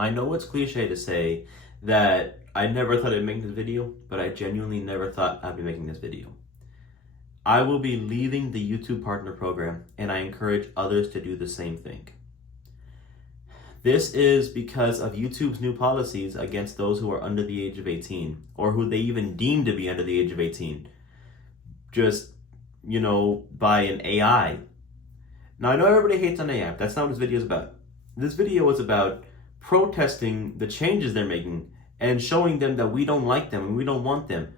I know it's cliche to say that I never thought I'd make this video, but I genuinely never thought I'd be making this video. I will be leaving the YouTube Partner Program, and I encourage others to do the same thing. This is because of YouTube's new policies against those who are under the age of 18, or who they even deem to be under the age of 18. Just, by an AI. Now, I know everybody hates on AI. That's not what this video is about. This video is about protesting the changes they're making and showing them that we don't like them and we don't want them.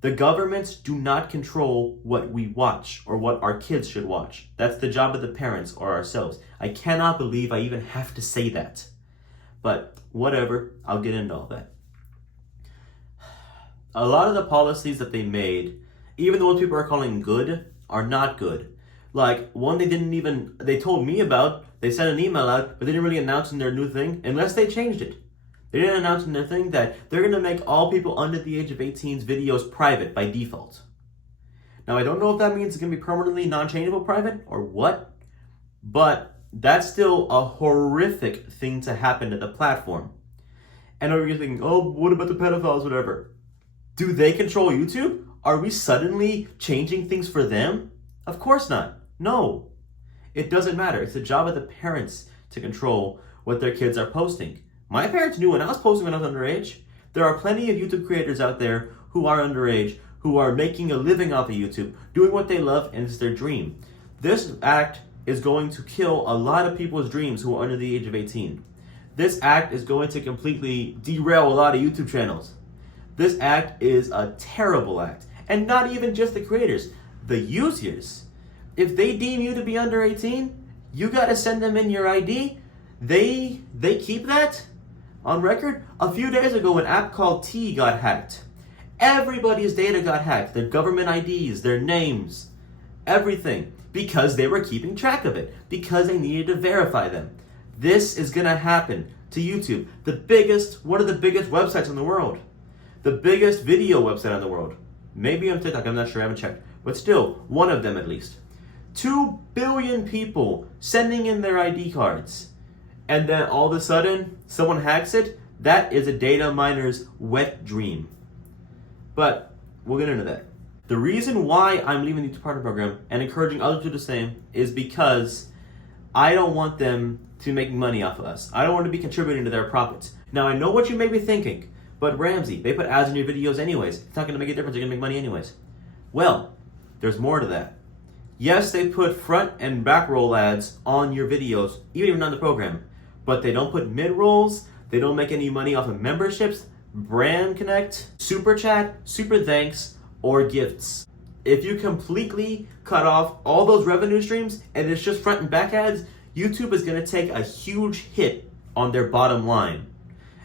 The governments do not control what we watch or what our kids should watch. That's the job of the parents or ourselves. I cannot believe I even have to say that. But whatever, I'll get into all that. A lot of the policies that they made, even the ones people are calling good, are not good. Like one they told me about, they sent an email out, but they didn't really announce in their new thing unless they changed it. They didn't announce in their thing that they're going to make all people under the age of 18's videos private by default. Now, I don't know if that means it's going to be permanently non-changeable private or what, but that's still a horrific thing to happen to the platform. And are you thinking, oh, what about the pedophiles, whatever? Do they control YouTube? Are we suddenly changing things for them? Of course not. No. It doesn't matter. It's the job of the parents to control what their kids are posting. My parents knew when I was posting when I was underage. There are plenty of YouTube creators out there who are underage, who are making a living off of YouTube, doing what they love, and it's their dream. This act is going to kill a lot of people's dreams who are under the age of 18. This act is going to completely derail a lot of YouTube channels. This act is a terrible act. And not even just the creators, the users. If they deem you to be under 18, you gotta send them in your ID. They keep that on record. A few days ago, an app called T got hacked. Everybody's data got hacked. Their government IDs, their names, everything. Because they were keeping track of it. Because they needed to verify them. This is gonna happen to YouTube. One of the biggest websites in the world. The biggest video website in the world. Maybe on TikTok, I'm not sure, I haven't checked. But still, one of them at least. 2 billion people sending in their ID cards. And then all of a sudden, someone hacks it. That is a data miner's wet dream. But we'll get into that. The reason why I'm leaving the YouTube Partner Program and encouraging others to do the same is because I don't want them to be making money off of us. I don't want to be contributing to their profits. Now, I know what you may be thinking, but Ramsey, they put ads in your videos anyways. It's not going to make a difference. You're going to make money anyways. Well, there's more to that. Yes, they put front and back roll ads on your videos, even on the program. But they don't put mid-rolls, they don't make any money off of memberships, brand connect, super chat, super thanks, or gifts. If you completely cut off all those revenue streams and it's just front and back ads, YouTube is gonna take a huge hit on their bottom line.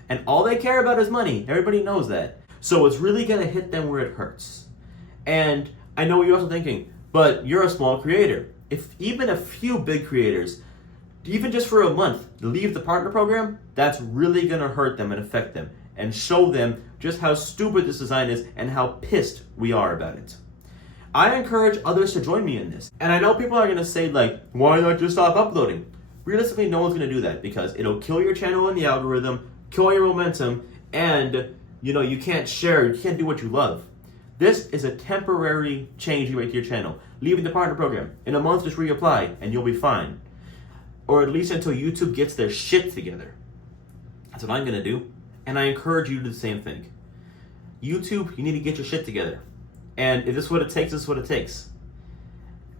And all they care about is money, everybody knows that. So it's really gonna hit them where it hurts. And I know what you're also thinking, but you're a small creator. If even a few big creators, even just for a month, leave the partner program, that's really gonna hurt them and affect them and show them just how stupid this design is and how pissed we are about it. I encourage others to join me in this. And I know people are gonna say like, why not just stop uploading? Realistically, no one's gonna do that because it'll kill your channel in the algorithm, kill your momentum, and you can't share, you can't do what you love. This is a temporary change you make to your channel. Leaving the partner program. In a month, just reapply and you'll be fine. Or at least until YouTube gets their shit together. That's what I'm gonna do. And I encourage you to do the same thing. YouTube, you need to get your shit together. And if this is what it takes, this is what it takes.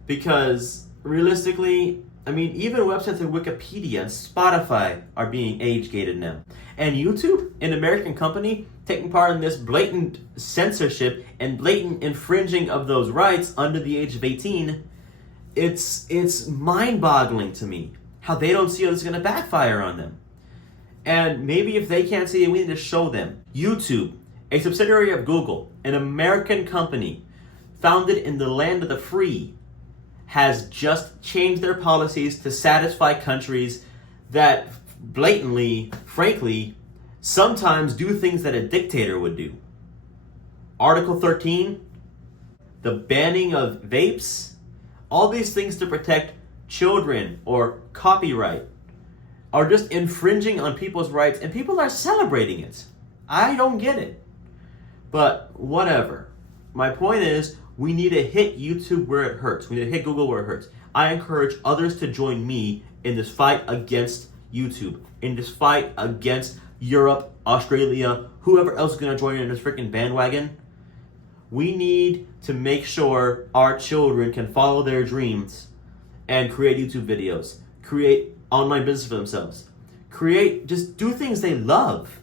Because realistically, even websites like Wikipedia and Spotify are being age-gated now. And YouTube, an American company, taking part in this blatant censorship and blatant infringing of those rights under the age of 18, it's mind-boggling to me how they don't see how this is going to backfire on them. And maybe if they can't see it, we need to show them. YouTube, a subsidiary of Google, an American company founded in the land of the free, has just changed their policies to satisfy countries that blatantly, frankly, sometimes do things that a dictator would do. Article 13, the banning of vapes, all these things to protect children or copyright are just infringing on people's rights, and people are celebrating it. I don't get it. But whatever. My point is, we need to hit YouTube where it hurts. We need to hit Google where it hurts. I encourage others to join me in this fight against YouTube, in this fight against Europe, Australia, whoever else is going to join in this freaking bandwagon. We need to make sure our children can follow their dreams and create YouTube videos, create online business for themselves, just do things they love.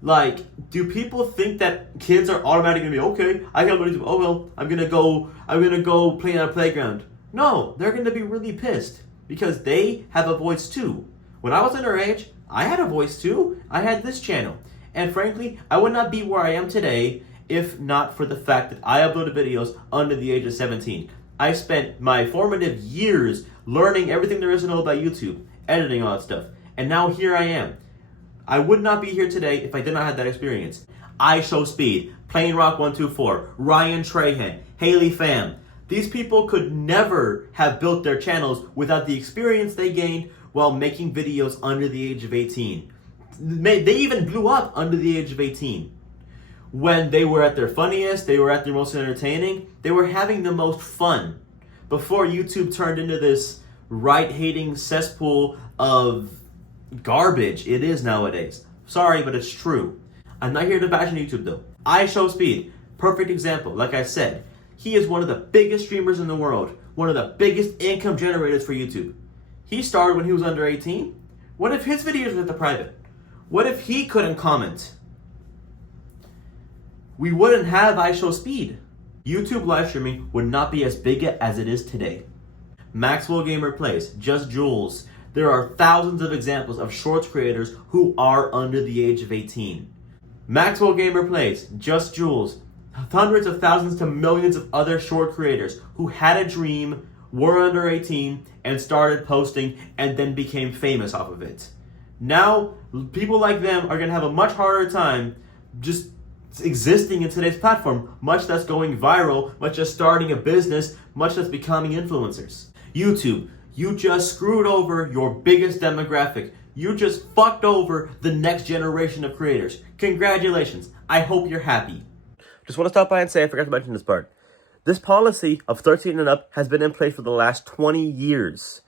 Like, do people think that kids are automatically gonna be, okay, I got YouTube, oh well, I'm gonna go play on a playground? No, they're gonna be really pissed because they have a voice too. When I was underage, I had a voice too. I had this channel. And frankly, I would not be where I am today if not for the fact that I uploaded videos under the age of 17. I spent my formative years learning everything there is to know about YouTube, editing all that stuff. And now here I am. I would not be here today if I did not have that experience. I Show Speed, Plain Rock 124, Ryan Trahan, Haley Pham. These people could never have built their channels without the experience they gained while making videos under the age of 18. They even blew up under the age of 18. When they were at their funniest, they were at their most entertaining, they were having the most fun. Before YouTube turned into this right-hating cesspool of garbage it is nowadays. Sorry, but it's true. I'm not here to bash on YouTube though. I Show Speed, perfect example. Like I said, he is one of the biggest streamers in the world, one of the biggest income generators for YouTube. He started when he was under 18. What if his videos were at the private? What if he couldn't comment? We wouldn't have I Show Speed. YouTube live streaming would not be as big as it is today. Maxwell Gamer Plays, Just Jules. There are thousands of examples of shorts creators who are under the age of 18. Maxwell Gamer Plays, Just Jules. Hundreds of thousands to millions of other short creators who had a dream, were under 18, and started posting and then became famous off of it. Now, people like them are going to have a much harder time just existing in today's platform, much less going viral, much less starting a business, much less becoming influencers. YouTube, you just screwed over your biggest demographic. You just fucked over the next generation of creators. Congratulations. I hope you're happy. Just want to stop by and say I forgot to mention this part. This policy of 13 and up has been in place for the last 20 years.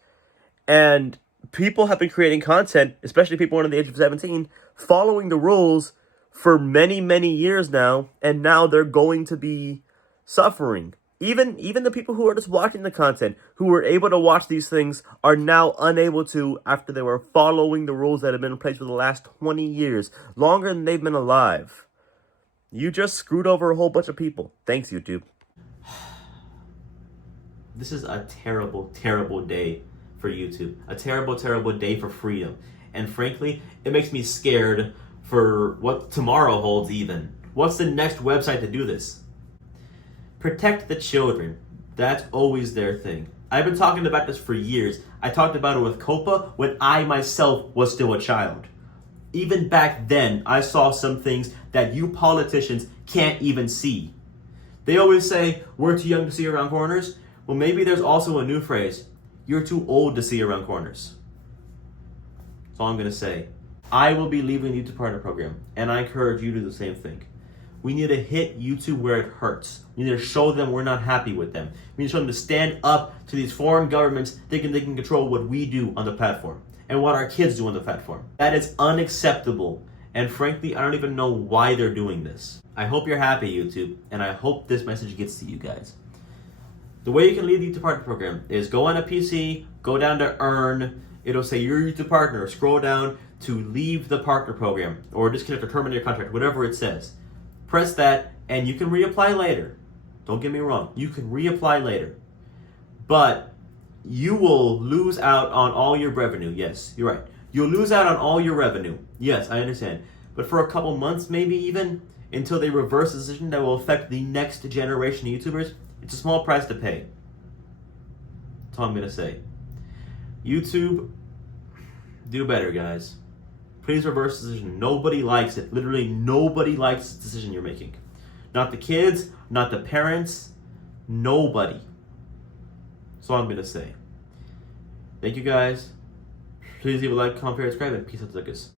And people have been creating content, especially people under the age of 17, following the rules for many, many years now, and now they're going to be suffering. Even the people who are just watching the content, who were able to watch these things, are now unable to after they were following the rules that have been in place for the last 20 years, longer than they've been alive. You just screwed over a whole bunch of people. Thanks, YouTube. This is a terrible, terrible day for YouTube. A terrible, terrible day for freedom. And frankly, it makes me scared for what tomorrow holds even. What's the next website to do this? Protect the children. That's always their thing. I've been talking about this for years. I talked about it with Copa when I myself was still a child. Even back then, I saw some things that you politicians can't even see. They always say, we're too young to see around corners. Well, maybe there's also a new phrase. You're too old to see around corners. That's all I'm going to say. I will be leaving the YouTube Partner Program, and I encourage you to do the same thing. We need to hit YouTube where it hurts. We need to show them we're not happy with them. We need to show them to stand up to these foreign governments thinking they can control what we do on the platform and what our kids do on the platform. That is unacceptable. And frankly, I don't even know why they're doing this. I hope you're happy, YouTube, and I hope this message gets to you guys. The way you can leave the YouTube Partner Program is go on a PC, go down to Earn. It'll say you're a YouTube partner. Scroll down to leave the partner program or disconnect or terminate your contract, whatever it says. Press that and you can reapply later. Don't get me wrong. You can reapply later. But you will lose out on all your revenue. Yes, you're right. You'll lose out on all your revenue. Yes, I understand. But for a couple months, maybe even, until they reverse the decision that will affect the next generation of YouTubers, it's a small price to pay. That's all I'm going to say. YouTube, do better, guys. Please reverse the decision. Nobody likes it. Literally nobody likes the decision you're making. Not the kids, not the parents, nobody. That's all I'm going to say. Thank you, guys. Please leave a like, comment, share, subscribe, and peace out, suckers.